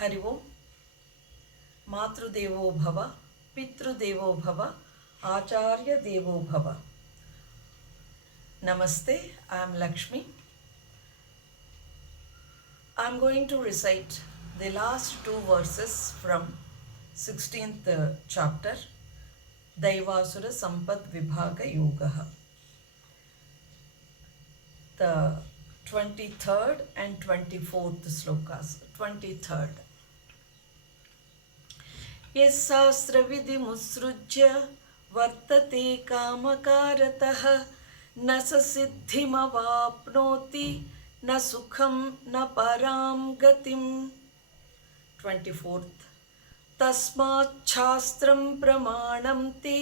हरि ओम मातृदेवो भव पितृदेवो भव आचार्य देवो भव. Namaste, I am Lakshmi. I am going to recite the last two verses from 16th chapter Daivasura Sampad Vibhaga Yoga. The 23rd and 24th slokas. 23rd. यस्शास्त्रविधिमुत्सृज्य वर्तते कामकारतः न स सिद्धिमवाप्नोति न सुखं न परां गतिम्. 24th. तस्माच्छास्त्रं प्रमाणं ते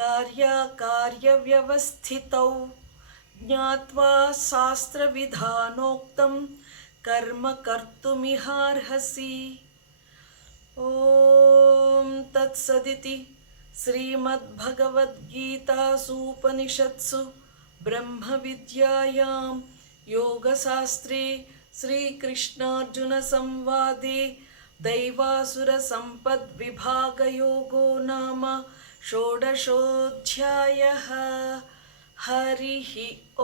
कार्याकार्यव्यवस्थितौ ज्ञात्वा शास्त्रविधानोक्तं कर्म कर्तुमिहार्हसि. ॐ तत्सदिति श्रीमद्भगवद्गीतासूपनिषत्सु ब्रह्मविद्यायां योगशास्त्रे श्रीकृष्णार्जुनसंवादे दैवासुरसम्पद्विभागयोगो नाम षोडशोऽध्यायः. हरिः ॐ.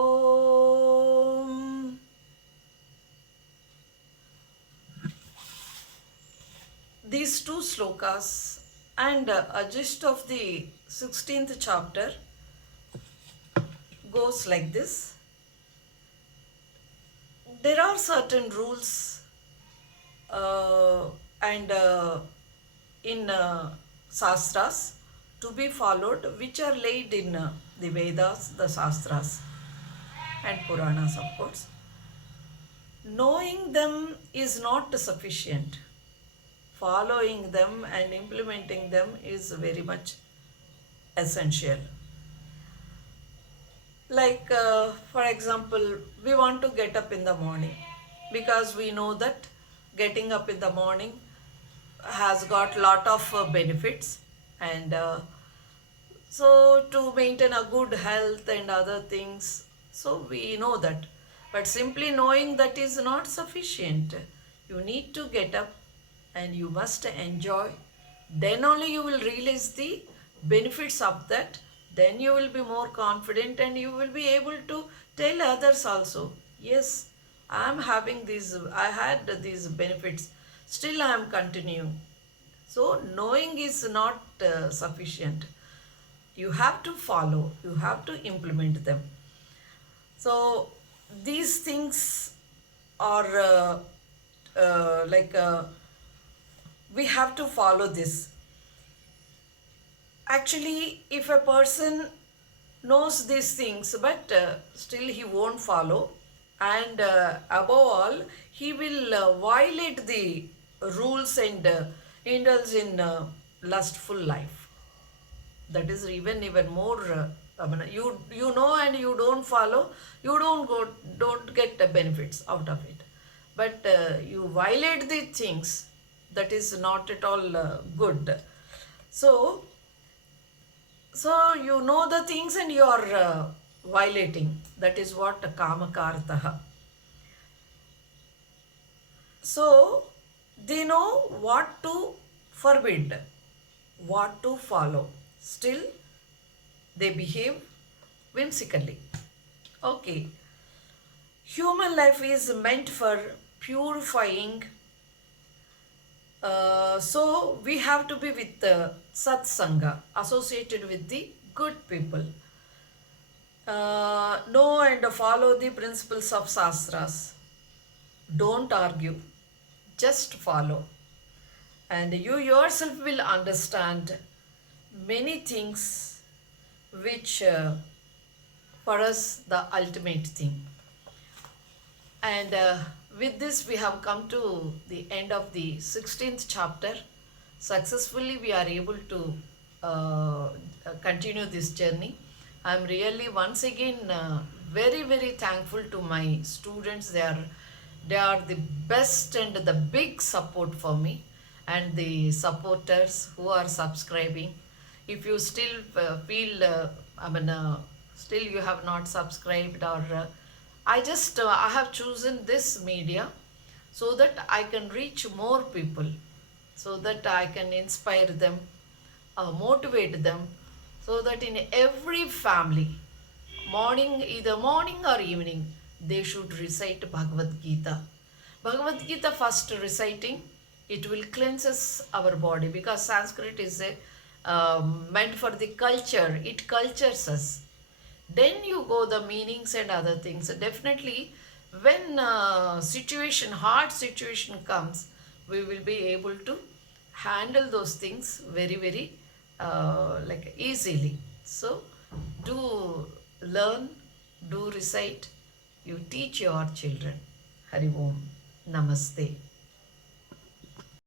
These two slokas and a gist of the 16th chapter goes like this. There are certain rules and in Shastras to be followed, which are laid in the Vedas, the Shastras and Puranas, of course. Knowing them is not sufficient. Following them and implementing them is very much essential. Like, for example, we want to get up in the morning because we know that getting up in the morning has got lot of benefits, and so to maintain a good health and other things, so we know that. But simply knowing that is not sufficient. You need to get up and you must enjoy. Then only you will realize the benefits of that. Then you will be more confident and you will be able to tell others also, yes, I am having these, I had these benefits, still I am continuing. So knowing is not sufficient. You have to follow, you have to implement them. So these things are we have to follow this. Actually, if a person knows these things but still he won't follow, and above all he will violate the rules and indulge in lustful life. That is even more you know and you don't follow, you don't get the benefits out of it, but you violate the things, that is not at all good. So you know the things and you are violating. That is what kamakartaha. So they know what to forbid, what to follow. Still they behave whimsically. Okay. Human life is meant for purifying. So we have to be with the satsanga, associated with the good people. Know and follow the principles of Shastras. Don't argue, just follow. And you yourself will understand many things which for us the ultimate thing. And with this we have come to the end of the 16th chapter. Successfully we are able to continue this journey. I am really once again very thankful to my students. They are the best and the big support for me, and the supporters who are subscribing. If you still feel still you have not subscribed, or I have chosen this media so that I can reach more people, so that I can inspire them, motivate them, so that in every family, morning, either morning or evening, they should recite Bhagavad Gita. Bhagavad Gita first reciting, it will cleanses our body, because Sanskrit is meant for the culture, it cultures us. Then you go the meanings and other things. Definitely, when hard situation comes, we will be able to handle those things very, very like easily. So, do learn, do recite, you teach your children. Hari Om. Namaste.